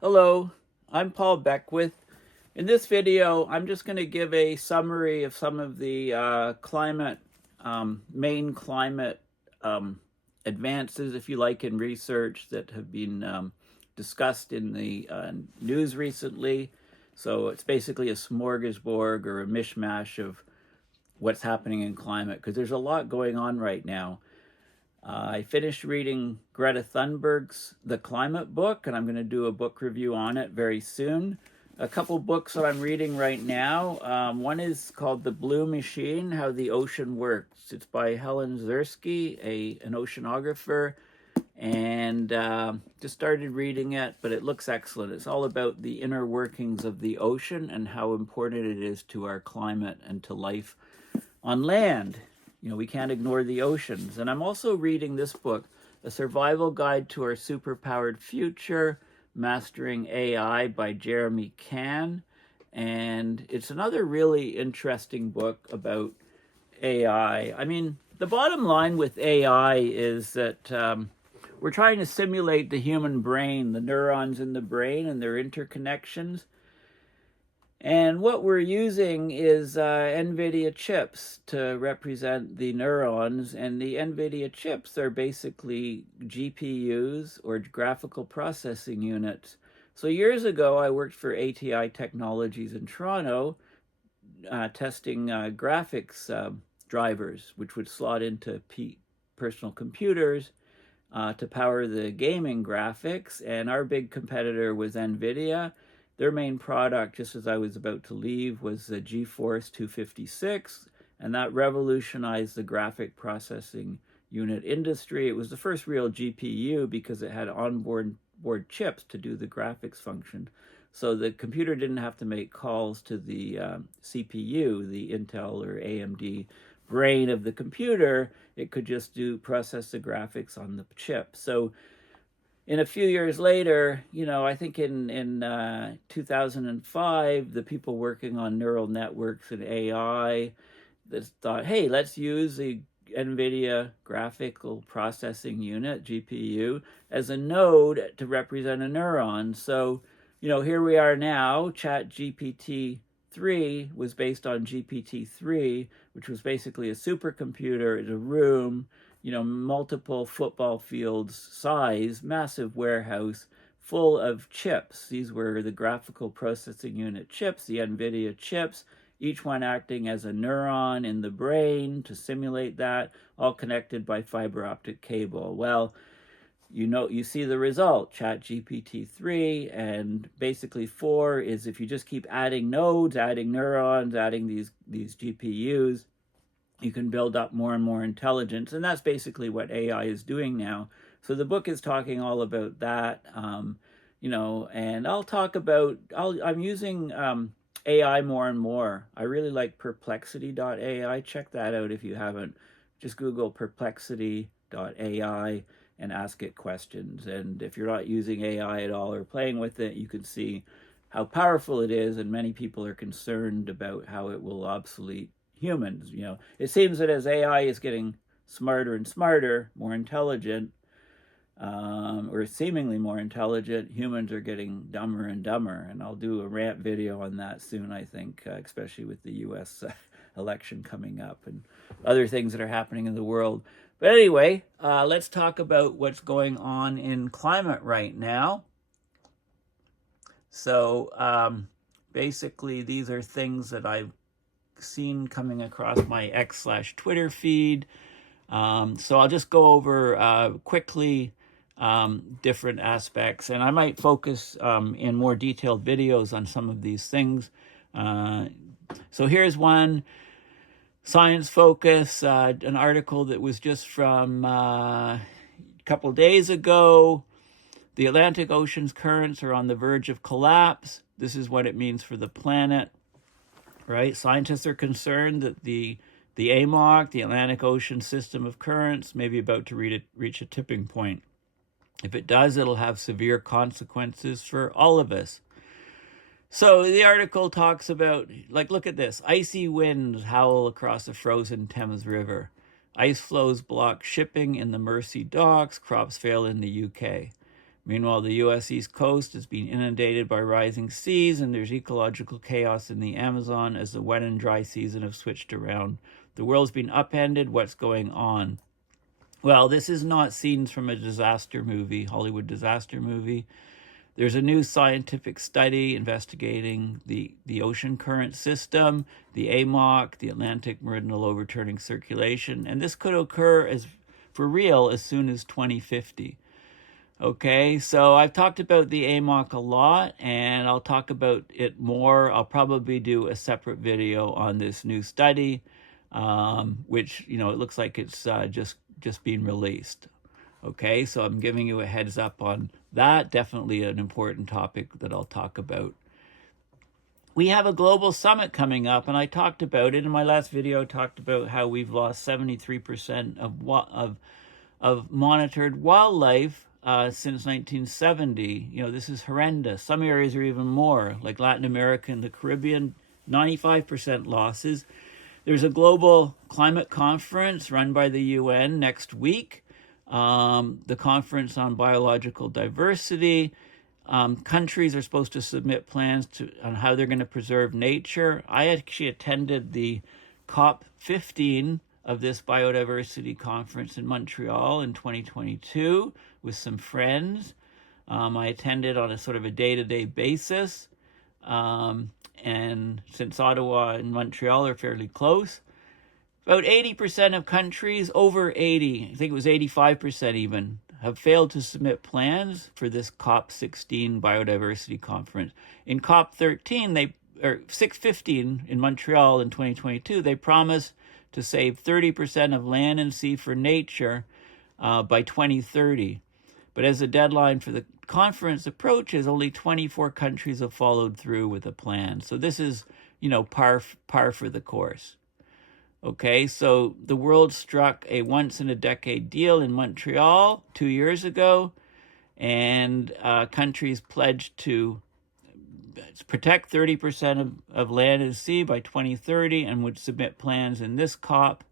Hello, I'm Paul Beckwith. In this video, I'm just going to give a summary of some of the main climate advances, if you like, in research that have been discussed in the news recently. So it's basically a smorgasbord or a mishmash of what's happening in climate, because there's a lot going on right now. I finished reading Greta Thunberg's The Climate Book, and I'm going to do a book review on it very soon. A couple books that I'm reading right now. One is called The Blue Machine, How the Ocean Works. It's by Helen Zersky, an oceanographer, and just started reading it, but it looks excellent. It's all about the inner workings of the ocean and how important it is to our climate and to life on land. You know, we can't ignore the oceans. And I'm also reading this book, A Survival Guide to Our Superpowered Future, Mastering AI by Jeremy Can. And it's another really interesting book about AI. I mean, the bottom line with AI is that we're trying to simulate the human brain, the neurons in the brain and their interconnections. And what we're using is NVIDIA chips to represent the neurons, and the NVIDIA chips are basically GPUs, or graphical processing units. So years ago, I worked for ATI Technologies in Toronto, testing graphics drivers, which would slot into personal computers to power the gaming graphics, and our big competitor was NVIDIA. Their main product, just as I was about to leave, was the GeForce 256, and that revolutionized the graphic processing unit industry. It was the first real GPU because it had onboard chips to do the graphics function. So the computer didn't have to make calls to the CPU, the Intel or AMD brain of the computer. It could just process the graphics on the chip. So in a few years later, you know, I think in 2005, the people working on neural networks and AI thought, hey, let's use the NVIDIA graphical processing unit, GPU, as a node to represent a neuron. So, you know, here we are now. ChatGPT-3 was based on GPT-3, which was basically a supercomputer in a room, you know, multiple football fields size, massive warehouse full of chips. These were the graphical processing unit chips, the NVIDIA chips, each one acting as a neuron in the brain to simulate that, all connected by fiber optic cable. Well, you know, you see the result, ChatGPT-3, and basically 4 is if you just keep adding nodes, adding neurons, adding these GPUs, you can build up more and more intelligence, and that's basically what AI is doing now. So the book is talking all about that, you know, and I'll talk about, I'm using AI more and more. I really like perplexity.ai. Check that out if you haven't. Just Google perplexity.ai and ask it questions. And if you're not using AI at all or playing with it, you can see how powerful it is, and many people are concerned about how it will obsolete humans. You know, it seems that as AI is getting smarter and smarter, more intelligent, or seemingly more intelligent, humans are getting dumber and dumber. And I'll do a rant video on that soon, I think, especially with the US election coming up and other things that are happening in the world. But anyway, let's talk about what's going on in climate right now. So basically, these are things that I've seen coming across my X/Twitter feed. So I'll just go over quickly different aspects, and I might focus in more detailed videos on some of these things. So here's one, Science Focus, an article that was just from a couple days ago. The Atlantic Ocean's currents are on the verge of collapse. This is what it means for the planet. Right? Scientists are concerned that the Amoc, the Atlantic Ocean system of currents, may be about to reach a tipping point. If it does, it'll have severe consequences for all of us. So the article talks about, like, look at this. Icy winds howl across the frozen Thames River. Ice flows block shipping in the Mersey docks. Crops fail in the UK. Meanwhile, the U.S. East Coast is being inundated by rising seas, and there's ecological chaos in the Amazon as the wet and dry season have switched around. The world's been upended. What's going on? Well, this is not scenes from a disaster movie, Hollywood disaster movie. There's a new scientific study investigating the ocean current system, the Amoc, the Atlantic Meridional Overturning Circulation, and this could occur for real as soon as 2050. Okay, so I've talked about the Amoc a lot, and I'll talk about it more. I'll probably do a separate video on this new study, which, it looks like it's just being released. Okay, so I'm giving you a heads up on that. Definitely an important topic that I'll talk about. We have a global summit coming up, and I talked about it in my last video. I talked about how we've lost 73% of monitored wildlife since 1970. This is horrendous. Some areas are even more, like Latin America and the Caribbean, 95% losses. There's a global climate conference run by the UN next week. The conference on biological diversity. Countries are supposed to submit plans on how they're going to preserve nature. I actually attended the COP15 of this biodiversity conference in Montreal in 2022 with some friends. I attended on a sort of a day-to-day basis. And since Ottawa and Montreal are fairly close, about 80% of countries, over 80, I think it was 85% even, have failed to submit plans for this COP16 biodiversity conference. In COP13, 615 in Montreal in 2022, they promised to save 30% of land and sea for nature by 2030. But as the deadline for the conference approaches, only 24 countries have followed through with a plan. So this is, par for the course. Okay, so the world struck a once-in-a-decade deal in Montreal 2 years ago, and countries pledged to protect 30% of land and sea by 2030 and would submit plans in this COP,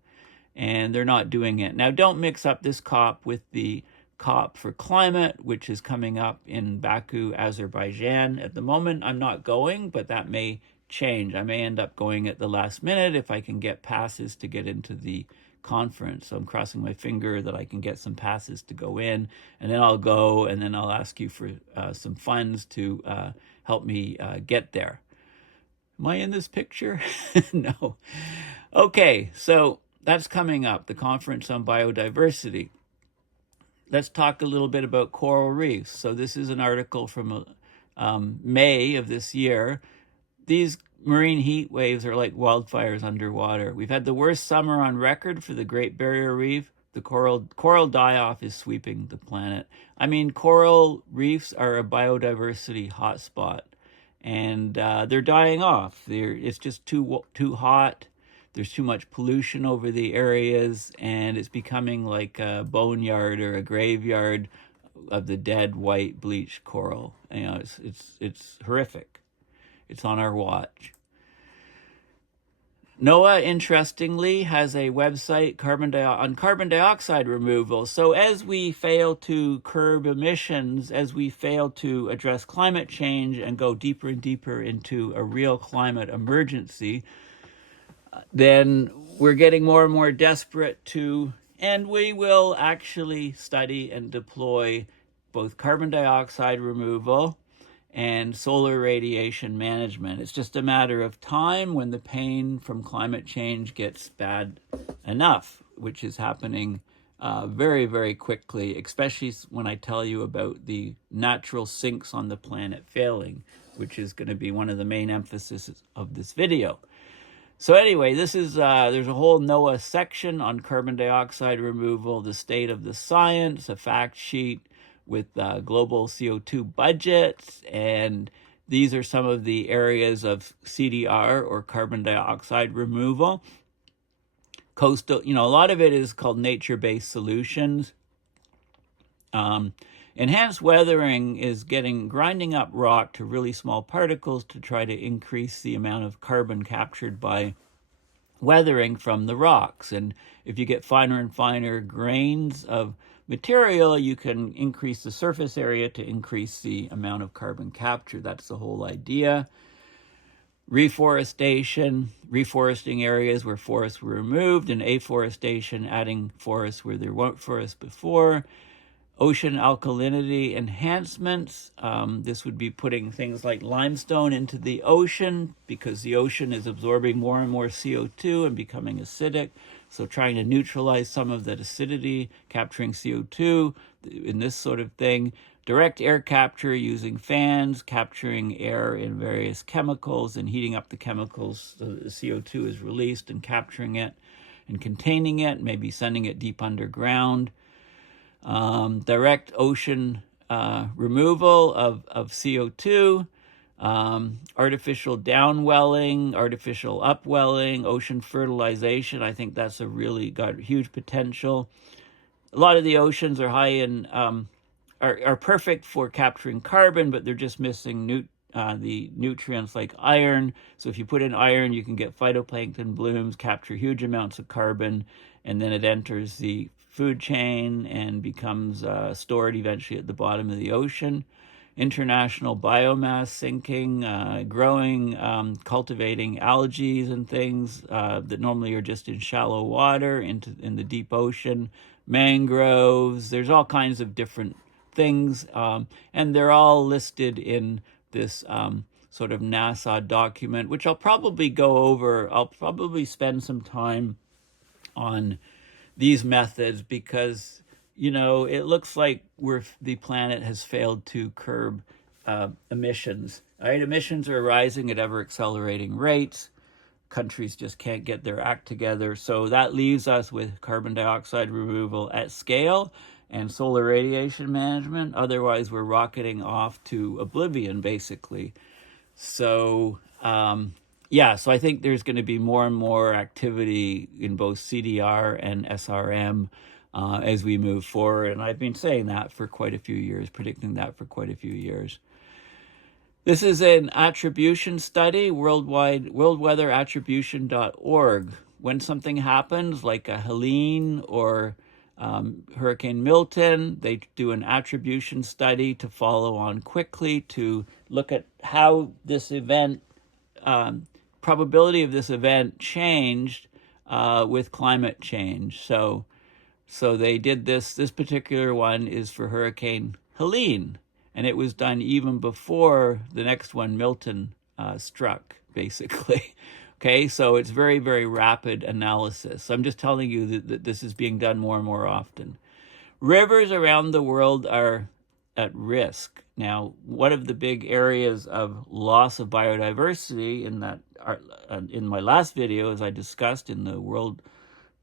and they're not doing it. Now, don't mix up this COP with the COP for climate, which is coming up in Baku, Azerbaijan. At the moment, I'm not going, but that may change. I may end up going at the last minute if I can get passes to get into the conference. So I'm crossing my finger that I can get some passes to go in, and then I'll go, and then I'll ask you for some funds to help me get there. Am I in this picture? No. Okay, so that's coming up, the conference on biodiversity. Let's talk a little bit about coral reefs. So this is an article from May of this year. These marine heat waves are like wildfires underwater. We've had the worst summer on record for the Great Barrier Reef. The coral die-off is sweeping the planet. I mean, coral reefs are a biodiversity hotspot, and they're dying off. It's just too hot. There's too much pollution over the areas, and it's becoming like a boneyard or a graveyard of the dead white bleached coral. It's horrific. It's on our watch. NOAA, interestingly, has a website on carbon dioxide removal. So as we fail to curb emissions, as we fail to address climate change and go deeper and deeper into a real climate emergency, then we're getting more and more desperate and we will actually study and deploy both carbon dioxide removal and solar radiation management. It's just a matter of time when the pain from climate change gets bad enough, which is happening very, very quickly, especially when I tell you about the natural sinks on the planet failing, which is going to be one of the main emphases of this video. So anyway, this is there's a whole NOAA section on carbon dioxide removal, the state of the science, a fact sheet with global CO2 budgets, and these are some of the areas of CDR, or carbon dioxide removal. Coastal, a lot of it is called nature-based solutions. Enhanced weathering is grinding up rock to really small particles to try to increase the amount of carbon captured by weathering from the rocks. And if you get finer and finer grains of material, you can increase the surface area to increase the amount of carbon capture. That's the whole idea. Reforestation, reforesting areas where forests were removed, and afforestation, adding forests where there weren't forests before. Ocean alkalinity enhancements. This would be putting things like limestone into the ocean because the ocean is absorbing more and more CO2 and becoming acidic. So trying to neutralize some of that acidity, capturing CO2 in this sort of thing. Direct air capture using fans, capturing air in various chemicals and heating up the chemicals so that the CO2 is released and capturing it and containing it, maybe sending it deep underground. Direct ocean removal of CO2, artificial downwelling, artificial upwelling, ocean fertilization. I think that's really got huge potential. A lot of the oceans are high in are perfect for capturing carbon, but they're just missing the nutrients like iron. So if you put in iron, you can get phytoplankton blooms, capture huge amounts of carbon, and then it enters the food chain and becomes stored eventually at the bottom of the ocean. International biomass sinking, growing, cultivating algae and things that normally are just in shallow water in the deep ocean. Mangroves, there's all kinds of different things, and they're all listed in this sort of NASA document, which I'll probably go over. I'll probably spend some time on these methods because, you know, it looks like the planet has failed to curb emissions. Right? Emissions are rising at ever accelerating rates. Countries just can't get their act together. So that leaves us with carbon dioxide removal at scale and solar radiation management. Otherwise, we're rocketing off to oblivion, basically. So, so I think there's going to be more and more activity in both CDR and SRM as we move forward. And I've been saying that for quite a few years, predicting that for quite a few years. This is an attribution study, worldweatherattribution.org. When something happens, like a Helene or Hurricane Milton, they do an attribution study to follow on quickly to look at how this event, probability of this event changed with climate change. So they did this. This particular one is for Hurricane Helene, and it was done even before the next one, Milton, struck, basically. Okay, so it's very, very rapid analysis. I'm just telling you that this is being done more and more often. Rivers around the world are at risk. Now, one of the big areas of loss of biodiversity in my last video, as I discussed in the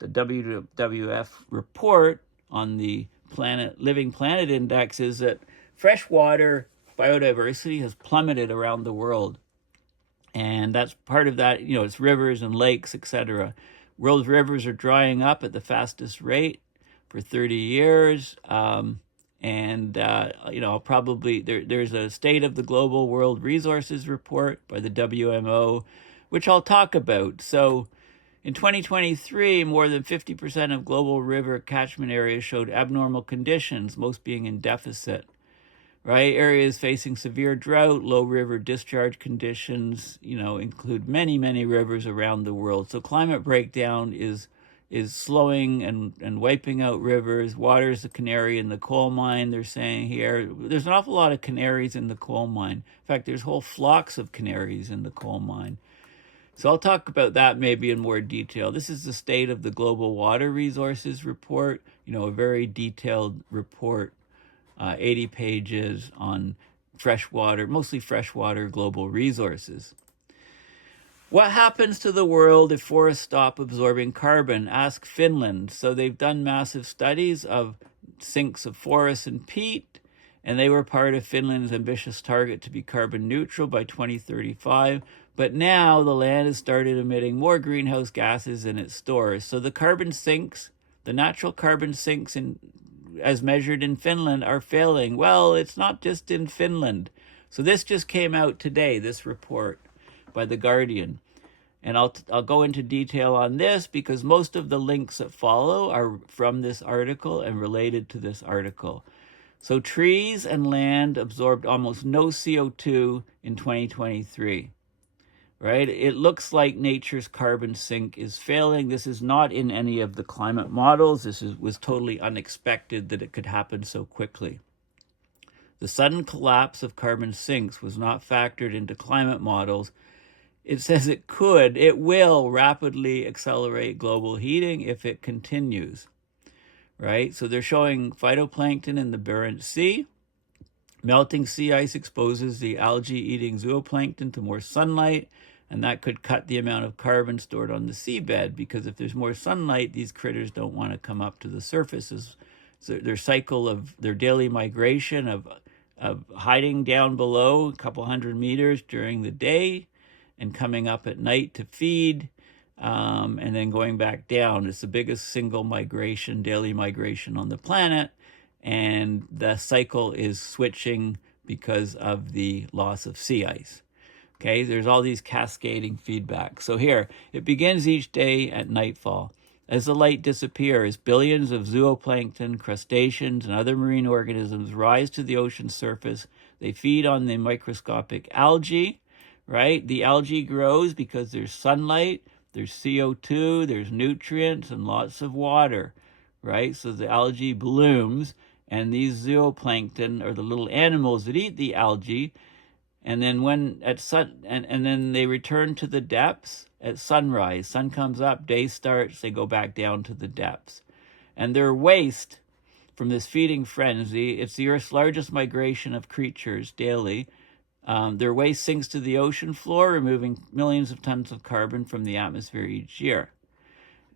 WWF report on the Living Planet Index, is that freshwater biodiversity has plummeted around the world. And that's part of that, you know, it's rivers and lakes, etc. World rivers are drying up at the fastest rate for 30 years. Probably there's a State of the Global World Resources report by the WMO, which I'll talk about. So in 2023, more than 50% of global river catchment areas showed abnormal conditions, most being in deficit. Right? Areas facing severe drought, low river discharge conditions, include many, many rivers around the world. So climate breakdown is slowing and wiping out rivers. Water is the canary in the coal mine, they're saying here. There's an awful lot of canaries in the coal mine. In fact, there's whole flocks of canaries in the coal mine. So I'll talk about that maybe in more detail. This is the State of the Global Water Resources report, a very detailed report. 80 pages on freshwater, mostly freshwater global resources. What happens to the world if forests stop absorbing carbon? Ask Finland. So they've done massive studies of sinks of forests and peat, and they were part of Finland's ambitious target to be carbon neutral by 2035. But now the land has started emitting more greenhouse gases than it stores. So the carbon sinks, the natural carbon sinks as measured in Finland, are failing. Well, it's not just in Finland. So this just came out today, this report by The Guardian. And I'll go into detail on this because most of the links that follow are from this article and related to this article. So trees and land absorbed almost no CO2 in 2023, right? It looks like nature's carbon sink is failing. This is not in any of the climate models. Was totally unexpected that it could happen so quickly. The sudden collapse of carbon sinks was not factored into climate models. It says it will rapidly accelerate global heating if it continues, right? So they're showing phytoplankton in the Barents Sea. Melting sea ice exposes the algae-eating zooplankton to more sunlight, and that could cut the amount of carbon stored on the seabed, because if there's more sunlight, these critters don't want to come up to the surfaces. So their cycle of their daily migration of hiding down below a couple hundred meters during the day and coming up at night to feed, and then going back down. It's the biggest single daily migration on the planet, and the cycle is switching because of the loss of sea ice. Okay, there's all these cascading feedback. So here, it begins each day at nightfall. As the light disappears, billions of zooplankton, crustaceans, and other marine organisms rise to the ocean surface. They feed on the microscopic algae, right? The algae grows because there's sunlight, there's CO2, there's nutrients, and lots of water, right? So the algae blooms, and these zooplankton are the little animals that eat the algae. And then and then they return to the depths at sunrise. Sun comes up, day starts, they go back down to the depths. And their waste from this feeding frenzy, it's the Earth's largest migration of creatures daily. Their waste sinks to the ocean floor, removing millions of tons of carbon from the atmosphere each year.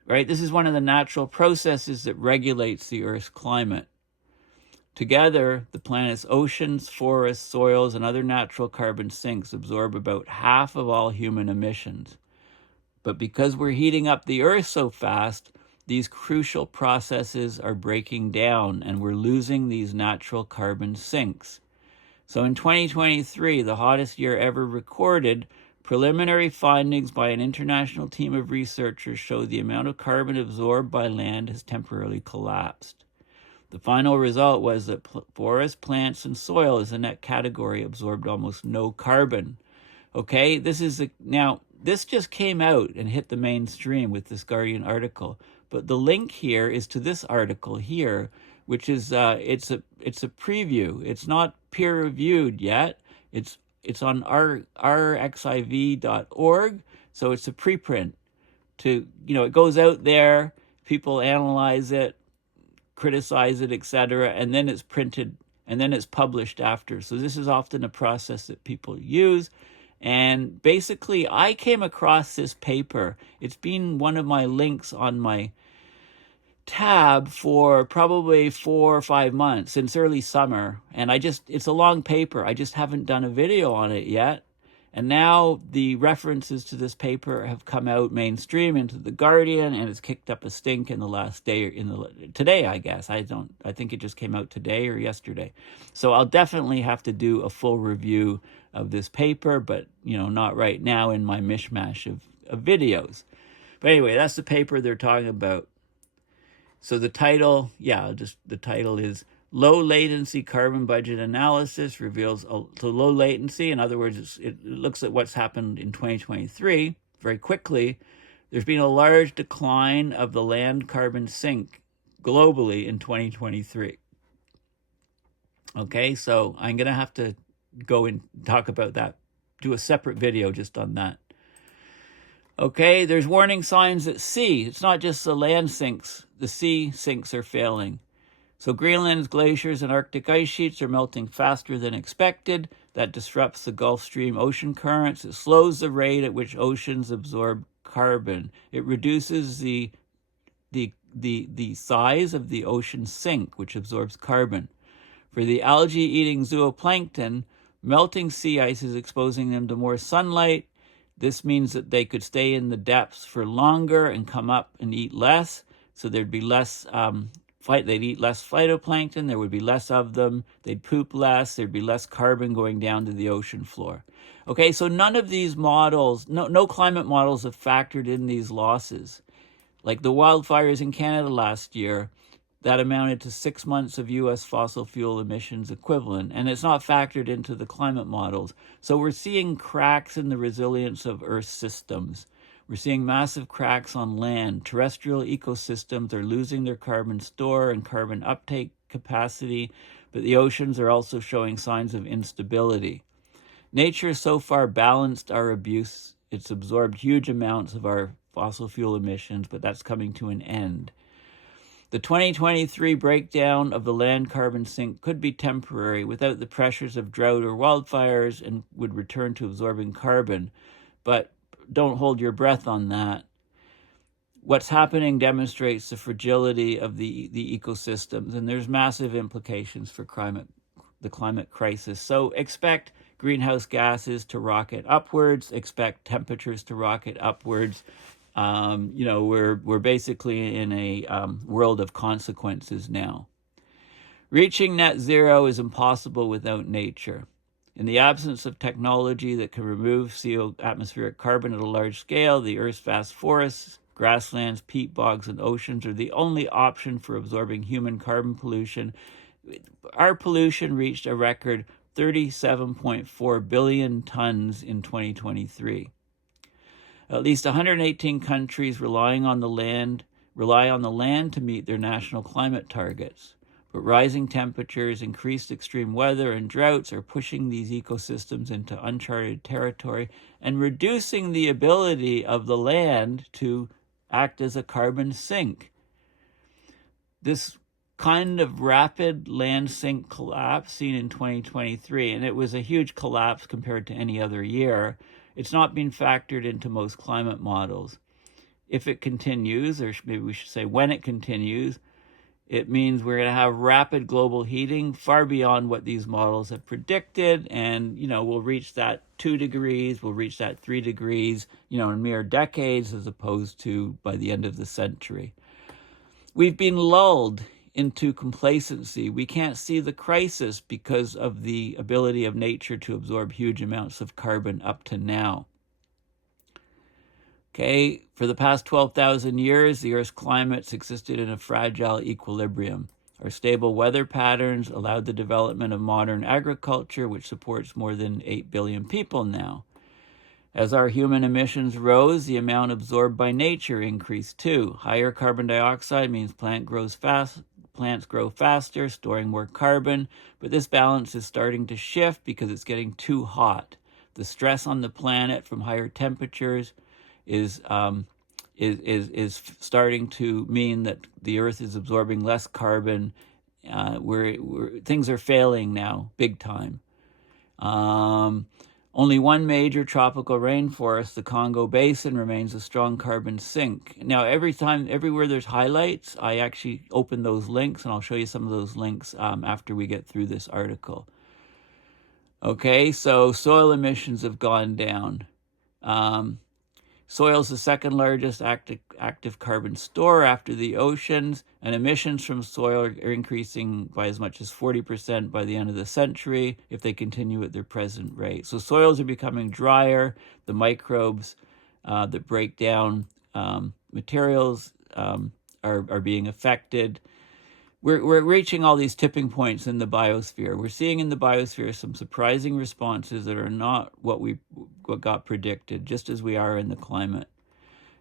Right? This is one of the natural processes that regulates the Earth's climate. Together, the planet's oceans, forests, soils, and other natural carbon sinks absorb about half of all human emissions. But because we're heating up the Earth so fast, these crucial processes are breaking down, and we're losing these natural carbon sinks. So in 2023, the hottest year ever recorded, preliminary findings by an international team of researchers show the amount of carbon absorbed by land has temporarily collapsed. The final result was that forests, plants, and soil as a net category absorbed almost no carbon. Okay, this just came out and hit the mainstream with this Guardian article, but the link here is to this article here, which is it's a preview. It's not peer reviewed yet. It's on rxiv.org, so it's a preprint. It goes out there, people analyze it, criticize it, etc., and then it's printed and then it's published after. So this is often a process that people use. And basically, I came across this paper. It's been one of my links on my tab for probably 4 or 5 months, since early summer. And it's a long paper. I just haven't done a video on it yet. And now the references to this paper have come out mainstream into the Guardian, and it's kicked up a stink in the last day, today, I guess. I think it just came out today or yesterday. So I'll definitely have to do a full review of this paper, but not right now in my mishmash of videos. But anyway, that's the paper they're talking about. So the title, the title is Low Latency Carbon Budget Analysis Reveals Low Latency. In other words, it looks at what's happened in 2023 very quickly. There's been a large decline of the land carbon sink globally in 2023. Okay, so I'm going to have to go and talk about that, do a separate video just on that. Okay, there's warning signs at sea. It's not just the land sinks, the sea sinks are failing. So Greenland's glaciers and Arctic ice sheets are melting faster than expected. That disrupts the Gulf Stream ocean currents. It slows the rate at which oceans absorb carbon. It reduces the size of the ocean sink, which absorbs carbon. For the algae-eating zooplankton, melting sea ice is exposing them to more sunlight. This means that they could stay in the depths for longer and come up and eat less, so there'd be less they'd eat less phytoplankton, there would be less of them, they'd poop less, there'd be less carbon going down to the ocean floor. Okay, so none of these models, no climate models have factored in these losses. Like the wildfires in Canada last year, that amounted to 6 months of U.S. fossil fuel emissions equivalent, and it's not factored into the climate models. So we're seeing cracks in the resilience of Earth's systems. We're seeing massive cracks on land. Terrestrial ecosystems are losing their carbon store and carbon uptake capacity, but the oceans are also showing signs of instability. Nature has so far balanced our abuse. It's absorbed huge amounts of our fossil fuel emissions, but that's coming to an end. The 2023 breakdown of the land carbon sink could be temporary without the pressures of drought or wildfires and would return to absorbing carbon. But don't hold your breath on that. What's happening demonstrates the fragility of the ecosystems, and there's massive implications for the climate crisis. So expect greenhouse gases to rocket upwards, expect temperatures to rocket upwards. We're basically in a world of consequences now. Reaching net zero is impossible without nature. In the absence of technology that can remove atmospheric carbon at a large scale, the Earth's vast forests, grasslands, peat bogs, and oceans are the only option for absorbing human carbon pollution. Our pollution reached a record 37.4 billion tons in 2023. At least 118 countries rely on the land to meet their national climate targets. But rising temperatures, increased extreme weather, and droughts are pushing these ecosystems into uncharted territory and reducing the ability of the land to act as a carbon sink. This kind of rapid land sink collapse seen in 2023, and it was a huge collapse compared to any other year, it's not being factored into most climate models. If it continues, or maybe we should say when it continues, it means we're going to have rapid global heating far beyond what these models have predicted. And, we'll reach that 2 degrees, we'll reach that 3 degrees, in mere decades as opposed to by the end of the century. We've been lulled into complacency. We can't see the crisis because of the ability of nature to absorb huge amounts of carbon up to now. Okay, for the past 12,000 years, the Earth's climates existed in a fragile equilibrium. Our stable weather patterns allowed the development of modern agriculture, which supports more than 8 billion people now. As our human emissions rose, the amount absorbed by nature increased too. Higher carbon dioxide means plants grow faster, storing more carbon, but this balance is starting to shift because it's getting too hot. The stress on the planet from higher temperatures is starting to mean that the Earth is absorbing less carbon. Things are failing now, big time. Only one major tropical rainforest, the Congo Basin, remains a strong carbon sink. Now, everywhere there's highlights, I actually open those links, and I'll show you some of those links after we get through this article. Okay, so soil emissions have gone down. Soil is the second largest active carbon store after the oceans, and emissions from soil are increasing by as much as 40% by the end of the century if they continue at their present rate. So soils are becoming drier. The microbes that break down materials are being affected. We're reaching all these tipping points in the biosphere. We're seeing in the biosphere some surprising responses that are not what got predicted, just as we are in the climate.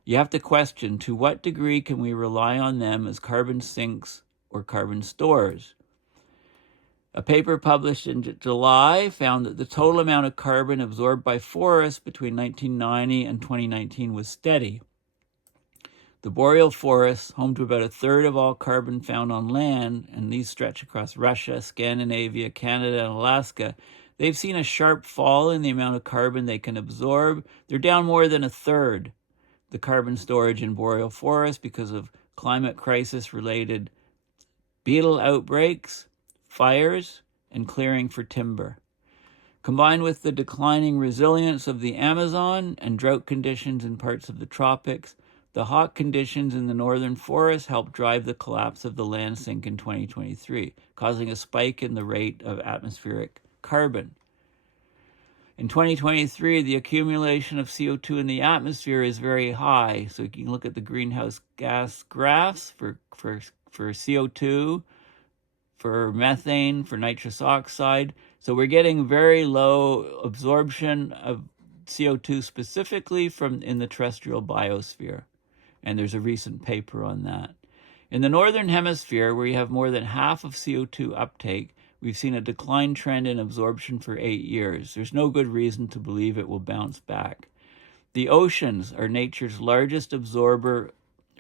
You have to question, to what degree can we rely on them as carbon sinks or carbon stores? A paper published in July found that the total amount of carbon absorbed by forests between 1990 and 2019 was steady. The boreal forests, home to about a third of all carbon found on land, and these stretch across Russia, Scandinavia, Canada, and Alaska, they've seen a sharp fall in the amount of carbon they can absorb. They're down more than a third, the carbon storage in boreal forests, because of climate crisis-related beetle outbreaks, fires, and clearing for timber. Combined with the declining resilience of the Amazon and drought conditions in parts of the tropics, The hot conditions in the northern forest helped drive the collapse of the land sink in 2023, causing a spike in the rate of atmospheric carbon. In 2023, the accumulation of CO2 in the atmosphere is very high. So you can look at the greenhouse gas graphs for CO2, for methane, for nitrous oxide. So we're getting very low absorption of CO2 specifically in the terrestrial biosphere. And there's a recent paper on that. In the northern hemisphere, where you have more than half of CO2 uptake, we've seen a decline trend in absorption for 8 years. There's no good reason to believe it will bounce back. The oceans are nature's largest absorber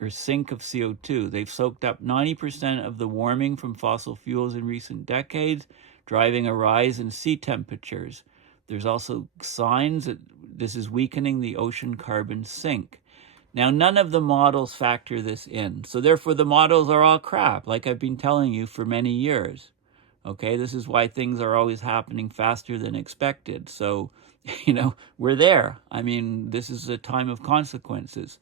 or sink of CO2. They've soaked up 90% of the warming from fossil fuels in recent decades, driving a rise in sea temperatures. There's also signs that this is weakening the ocean carbon sink. Now, none of the models factor this in. So therefore, the models are all crap, like I've been telling you for many years. Okay, this is why things are always happening faster than expected. So, we're there. I mean, this is a time of consequences.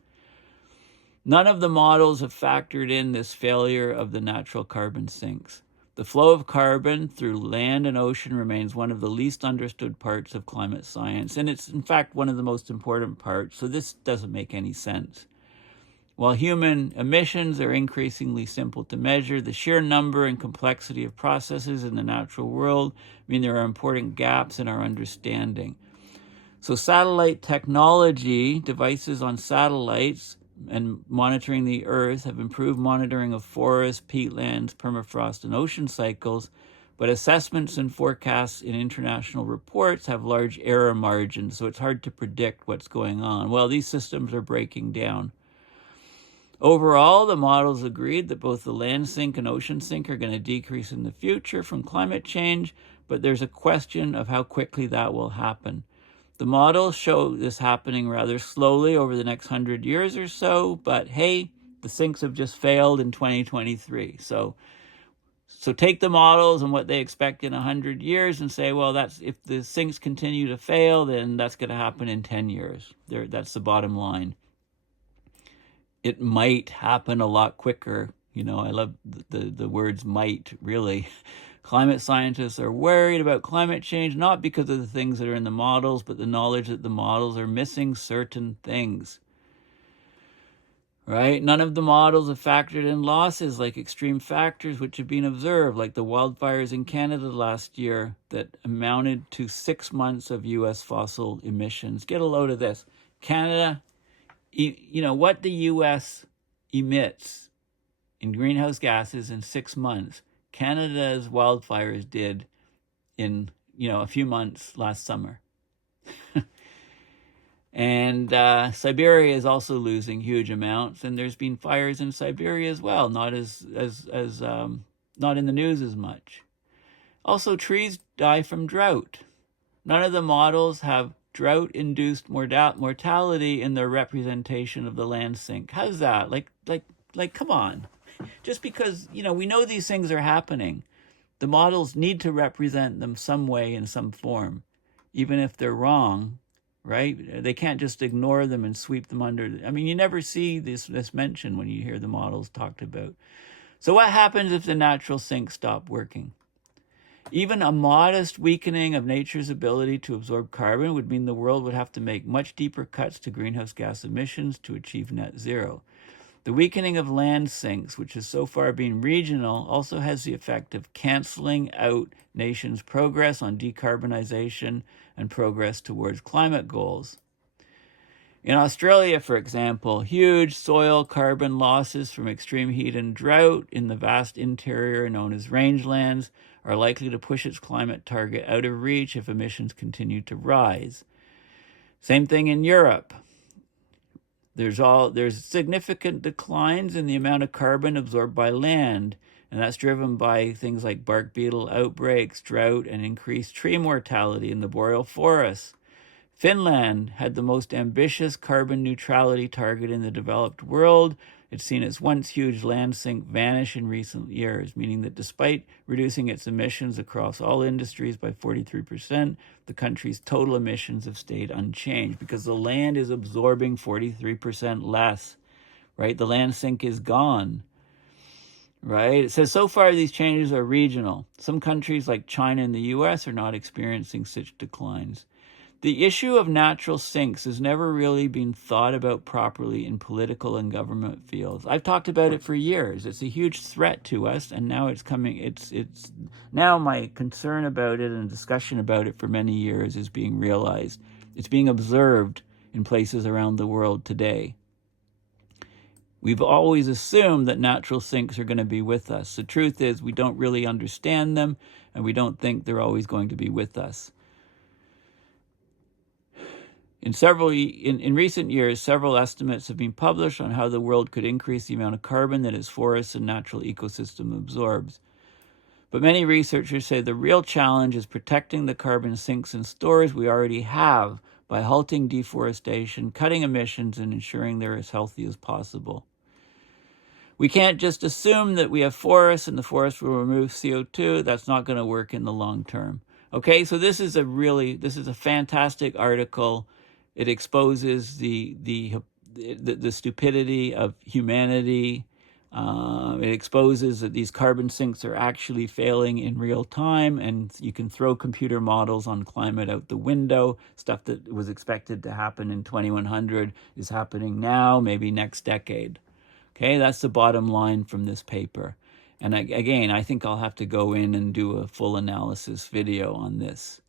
None of the models have factored in this failure of the natural carbon sinks. The flow of carbon through land and ocean remains one of the least understood parts of climate science, and it's in fact one of the most important parts, so this doesn't make any sense. While human emissions are increasingly simple to measure, the sheer number and complexity of processes in the natural world mean there are important gaps in our understanding. So satellite technology, devices on satellites, and monitoring the Earth have improved monitoring of forests, peatlands, permafrost, and ocean cycles, but assessments and forecasts in international reports have large error margins, so it's hard to predict what's going on. Well, these systems are breaking down. Overall, the models agreed that both the land sink and ocean sink are going to decrease in the future from climate change, but there's a question of how quickly that will happen. The models show this happening rather slowly over the next 100 years or so, but hey, the sinks have just failed in 2023. So take the models and what they expect in 100 years and say, well, if the sinks continue to fail, then that's going to happen in 10 years. That's the bottom line. It might happen a lot quicker. I love the words might, really. Climate scientists are worried about climate change, not because of the things that are in the models, but the knowledge that the models are missing certain things. Right? None of the models have factored in losses like extreme factors which have been observed, like the wildfires in Canada last year that amounted to 6 months of U.S. fossil emissions. Get a load of this. Canada, what the U.S. emits in greenhouse gases in 6 months, Canada's wildfires did in, a few months last summer. And Siberia is also losing huge amounts, and there's been fires in Siberia as well, not not in the news as much. Also, trees die from drought. None of the models have drought-induced mortality in their representation of the land sink. How's that? Like, come on. Just because, we know these things are happening, the models need to represent them some way in some form, even if they're wrong, right? They can't just ignore them and sweep them under. You never see this mentioned when you hear the models talked about. So what happens if the natural sinks stop working? Even a modest weakening of nature's ability to absorb carbon would mean the world would have to make much deeper cuts to greenhouse gas emissions to achieve net zero. The weakening of land sinks, which has so far been regional, also has the effect of canceling out nations' progress on decarbonization and progress towards climate goals. In Australia, for example, huge soil carbon losses from extreme heat and drought in the vast interior known as rangelands are likely to push its climate target out of reach if emissions continue to rise. Same thing in Europe. There's significant declines in the amount of carbon absorbed by land, and that's driven by things like bark beetle outbreaks, drought, and increased tree mortality in the boreal forests. Finland had the most ambitious carbon neutrality target in the developed world. It's seen its once huge land sink vanish in recent years, meaning that despite reducing its emissions across all industries by 43%, the country's total emissions have stayed unchanged because the land is absorbing 43% less. right? The land sink is gone, right? It says, so far these changes are regional. Some countries like China and the US are not experiencing such declines. The issue of natural sinks has never really been thought about properly in political and government fields. I've talked about it for years. It's a huge threat to us, and now it's coming. It's now my concern about it and discussion about it for many years is being realized. It's being observed in places around the world today. We've always assumed that natural sinks are going to be with us. The truth is we don't really understand them, and we don't think they're always going to be with us. In recent years, several estimates have been published on how the world could increase the amount of carbon that its forests and natural ecosystem absorbs. But many researchers say the real challenge is protecting the carbon sinks and stores we already have by halting deforestation, cutting emissions, and ensuring they're as healthy as possible. We can't just assume that we have forests and the forest will remove CO2. That's not going to work in the long term. Okay, so this is a fantastic article. It exposes the stupidity of humanity. It exposes that these carbon sinks are actually failing in real time, and you can throw computer models on climate out the window. Stuff that was expected to happen in 2100 is happening now, maybe next decade. Okay, that's the bottom line from this paper. And again, I think I'll have to go in and do a full analysis video on this.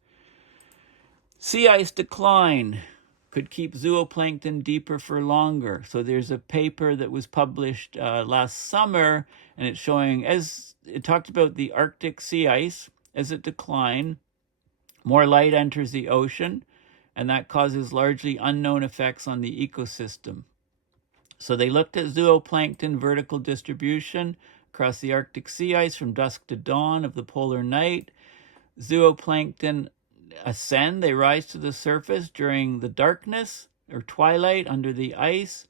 Sea ice decline could keep zooplankton deeper for longer. So there's a paper that was published last summer, and it's showing, as it talked about the Arctic sea ice, as it declines, more light enters the ocean, and that causes largely unknown effects on the ecosystem. So they looked at zooplankton vertical distribution across the Arctic sea ice from dusk to dawn of the polar night. Zooplankton ascend, they rise to the surface during the darkness or twilight under the ice.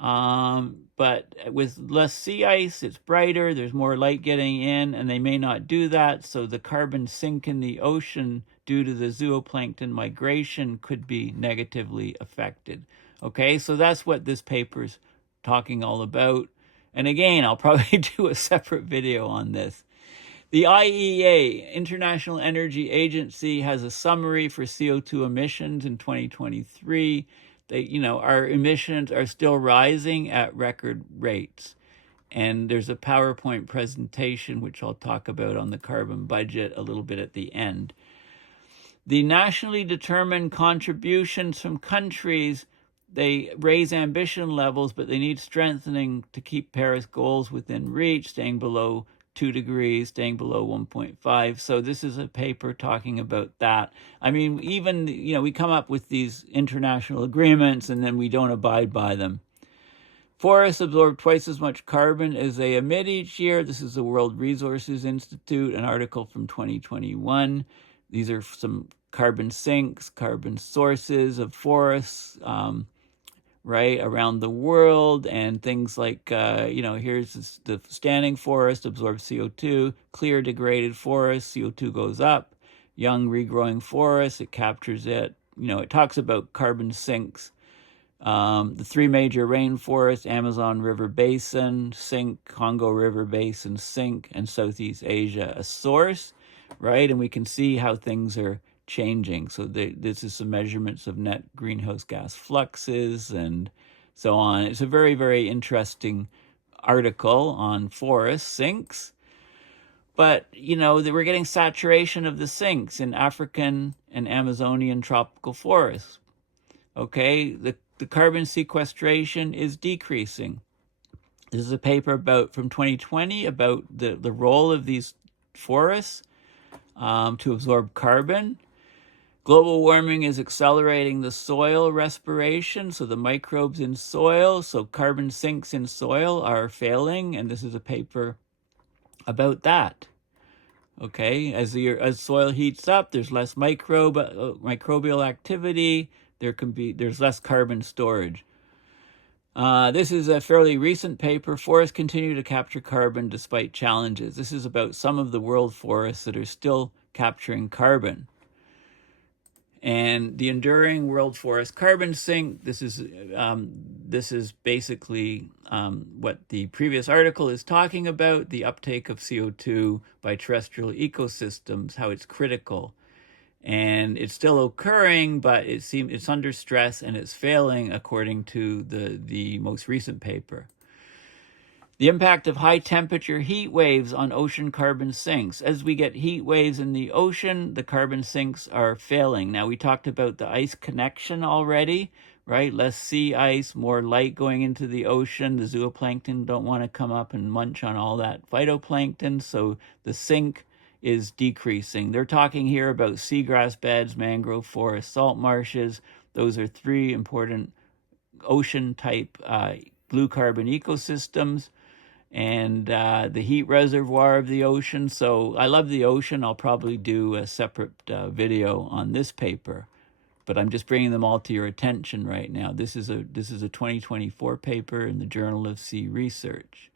But with less sea ice, it's brighter, there's more light getting in, and they may not do that. So the carbon sink in the ocean due to the zooplankton migration could be negatively affected. Okay, so that's what this paper's talking all about. And again, I'll probably do a separate video on this. The IEA, International Energy Agency, has a summary for CO2 emissions in 2023. Our emissions are still rising at record rates. And there's a PowerPoint presentation, which I'll talk about on the carbon budget a little bit at the end. The nationally determined contributions from countries, they raise ambition levels, but they need strengthening to keep Paris goals within reach, staying below 2 degrees, staying below 1.5. So this is a paper talking about that. I mean, even, we come up with these international agreements and then we don't abide by them. Forests absorb twice as much carbon as they emit each year. This is the World Resources Institute, an article from 2021. These are some carbon sinks, carbon sources of forests, right, around the world, and things like, here's the standing forest absorbs CO2, clear degraded forest, CO2 goes up, young regrowing forest, it captures it. It talks about carbon sinks. The three major rainforests, Amazon River Basin, sink, Congo River Basin, sink, and Southeast Asia, a source, right? And we can see how things are changing. So this is some measurements of net greenhouse gas fluxes and so on. It's a very, very interesting article on forest sinks. But, we're getting saturation of the sinks in African and Amazonian tropical forests. Okay, the carbon sequestration is decreasing. This is a paper from 2020 about the role of these forests to absorb carbon. Global warming is accelerating the soil respiration, so the microbes in soil, so carbon sinks in soil are failing, and this is a paper about that. Okay, as soil heats up, there's less microbial activity, there's less carbon storage. This is a fairly recent paper. Forests continue to capture carbon despite challenges. This is about some of the world forests that are still capturing carbon. And the enduring world forest carbon sink, this is basically what the previous article is talking about, the uptake of CO2 by terrestrial ecosystems, how it's critical. And it's still occurring, but it's under stress and it's failing according to the most recent paper. The impact of high temperature heat waves on ocean carbon sinks. As we get heat waves in the ocean, the carbon sinks are failing. Now, we talked about the ice connection already, right? Less sea ice, more light going into the ocean. The zooplankton don't want to come up and munch on all that phytoplankton, so the sink is decreasing. They're talking here about seagrass beds, mangrove forests, salt marshes. Those are three important ocean-type blue carbon ecosystems. And the heat reservoir of the ocean. So I love the ocean. I'll probably do a separate video on this paper, but I'm just bringing them all to your attention right now. This is a 2024 paper in the Journal of Sea Research.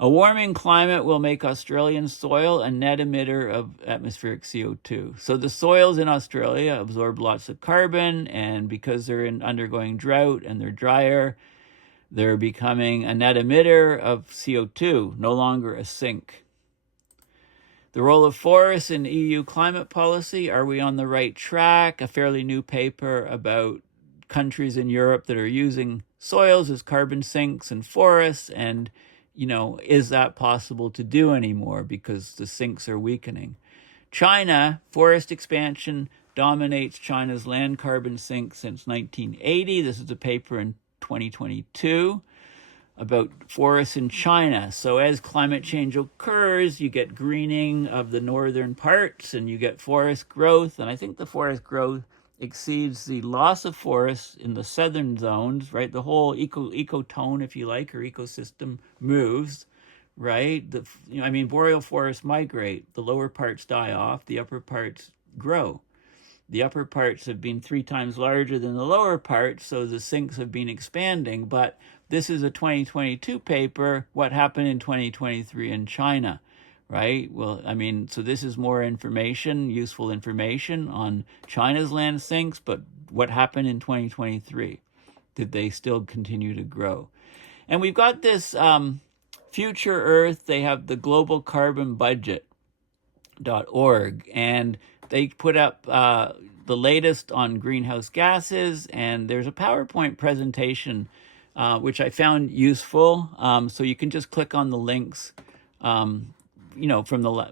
A warming climate will make Australian soil a net emitter of atmospheric CO2. So the soils in Australia absorb lots of carbon, and because they're undergoing drought and they're drier, they're becoming a net emitter of CO2, no longer a sink. The role of forests in EU climate policy, are we on the right track? A fairly new paper about countries in Europe that are using soils as carbon sinks and forests, and, is that possible to do anymore because the sinks are weakening? China, forest expansion dominates China's land carbon sinks since 1980. This is a paper in 2022 about forests in China. So as climate change occurs, you get greening of the northern parts and you get forest growth. And I think the forest growth exceeds the loss of forests in the southern zones, right? The whole ecotone, if you like, or ecosystem moves, right? Boreal forests migrate. The lower parts die off, the upper parts grow. The upper parts have been 3 times larger than the lower parts, so the sinks have been expanding. But this is a 2022 paper, what happened in 2023 in China, right? Well, so this is more information, useful information on China's land sinks, but what happened in 2023? Did they still continue to grow? And we've got this Future Earth, they have the Global Carbon Budget.org, and they put up the latest on greenhouse gases, and there's a PowerPoint presentation which I found useful. So you can just click on the links, from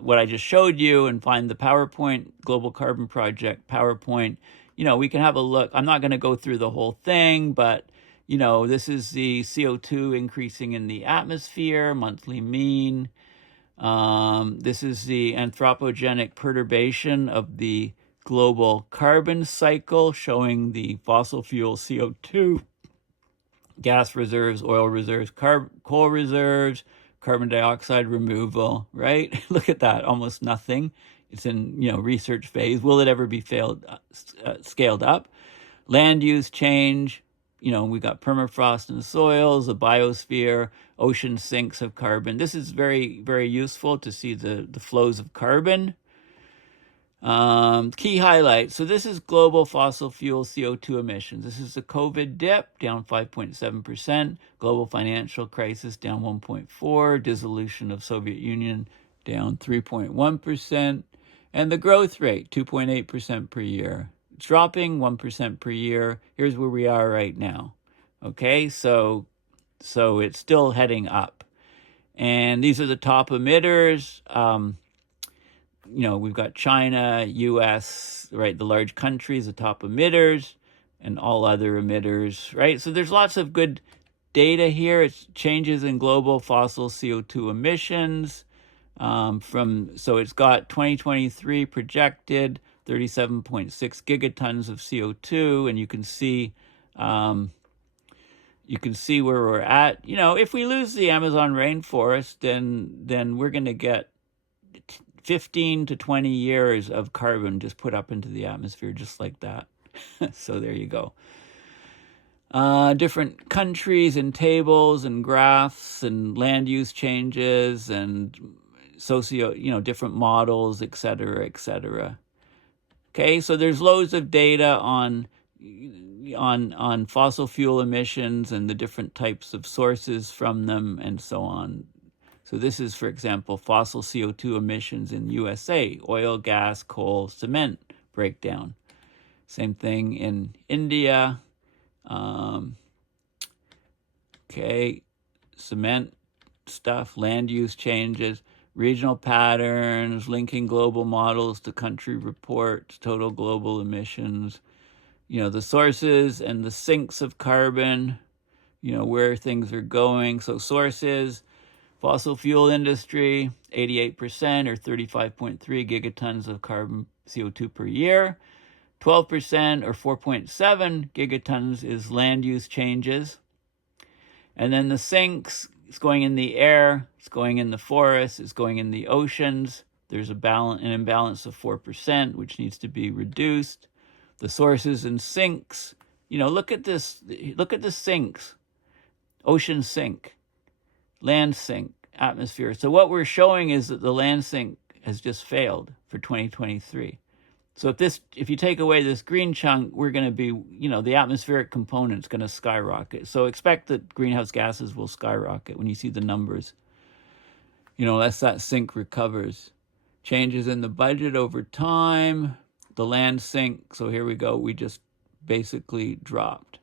what I just showed you, and find the PowerPoint Global Carbon Project PowerPoint. We can have a look. I'm not going to go through the whole thing, but this is the CO2 increasing in the atmosphere, monthly mean. This is the anthropogenic perturbation of the global carbon cycle, showing the fossil fuel CO2, gas reserves, oil reserves, coal reserves, carbon dioxide removal, right? Look at that, almost nothing. It's in, research phase. Will it ever be scaled up? Land use change. We got permafrost in the soils, the biosphere, ocean sinks of carbon. This is very, very useful to see the flows of carbon. Key highlights. So this is global fossil fuel CO2 emissions. This is the COVID dip, down 5.7%. Global financial crisis, down 1.4%. Dissolution of Soviet Union, down 3.1%. And the growth rate, 2.8% per year. It's dropping 1% per year. Here's where we are right now. Okay, so it's still heading up. And these are the top emitters. We've got China, US, right? The large countries, the top emitters, and all other emitters, right? So there's lots of good data here. It's changes in global fossil CO2 emissions. So it's got 2023 projected 37.6 gigatons of CO2, and you can see where we're at. If we lose the Amazon rainforest, then we're going to get 15 to 20 years of carbon just put up into the atmosphere, just like that. So there you go. Different countries and tables and graphs and land use changes and different models, et cetera, et cetera. Okay, so there's loads of data on fossil fuel emissions and the different types of sources from them and so on. So this is, for example, fossil CO2 emissions in USA, oil, gas, coal, cement breakdown. Same thing in India. Okay, cement stuff, land use changes, regional patterns, linking global models to country reports, total global emissions, the sources and the sinks of carbon, where things are going. So sources, fossil fuel industry, 88% or 35.3 gigatons of carbon CO2 per year. 12% or 4.7 gigatons is land use changes. And then the sinks, it's going in the air, it's going in the forests, it's going in the oceans. There's an imbalance of 4%, which needs to be reduced. The sources and sinks, look at this. Look at the sinks. Ocean sink, land sink, atmosphere. So what we're showing is that the land sink has just failed for 2023. So if you take away this green chunk, we're going to be, the atmospheric component's going to skyrocket. So expect that greenhouse gases will skyrocket when you see the numbers. Unless that sink recovers. Changes in the budget over time, the land sink. So here we go. We just basically dropped.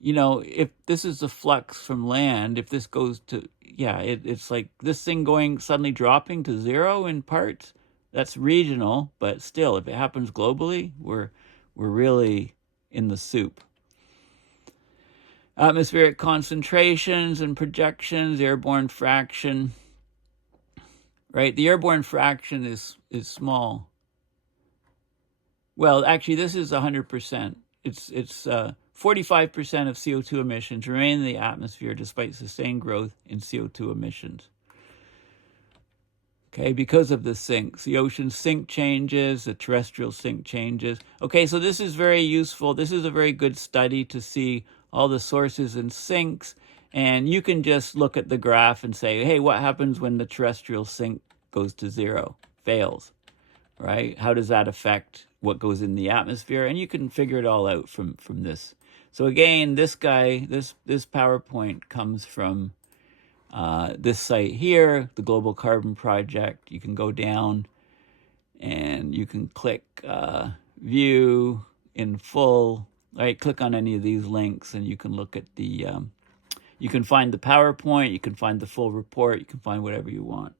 If this is the flux from land, if this goes to, it's like this thing suddenly dropping to zero in parts. That's regional, but still, if it happens globally, we're really in the soup. Atmospheric concentrations and projections, airborne fraction. Right, the airborne fraction is small. Well, actually, this is 100%. It's 45% of CO2 emissions remain in the atmosphere despite sustained growth in CO2 emissions. Okay, because of the sinks. The ocean sink changes, the terrestrial sink changes. Okay, so this is very useful. This is a very good study to see all the sources and sinks. And you can just look at the graph and say, hey, what happens when the terrestrial sink goes to zero, fails, right? How does that affect what goes in the atmosphere? And you can figure it all out from this. So again, this PowerPoint comes from this site here, the Global Carbon Project. You can go down and you can click view in full, right? Click on any of these links and you can look at the, you can find the PowerPoint, you can find the full report, you can find whatever you want.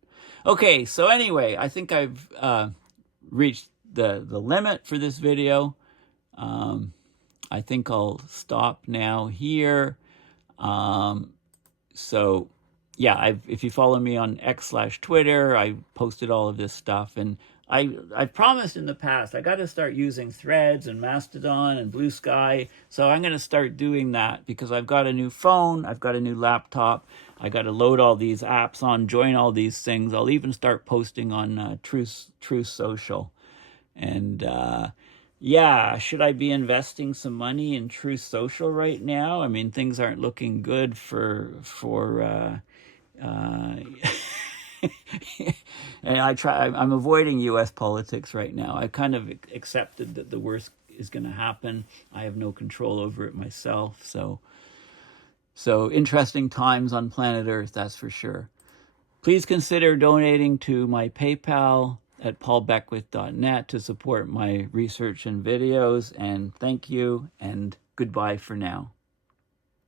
Okay, so anyway, I think I've reached the limit for this video. I think I'll stop now here. So yeah, if you follow me on X/Twitter, I posted all of this stuff, and I've promised in the past I got to start using Threads and Mastodon and Blue Sky. So I'm going to start doing that because I've got a new phone, I've got a new laptop, I got to load all these apps on, join all these things. I'll even start posting on Truth Social, and yeah, should I be investing some money in Truth Social right now? I mean, things aren't looking good for and I'm avoiding U.S. politics right now. I kind of accepted that the worst is going to happen. I have no control over it myself. So interesting times on planet Earth, that's for sure. Please consider donating to my PayPal at paulbeckwith.net to support my research and videos. And thank you, and goodbye for now.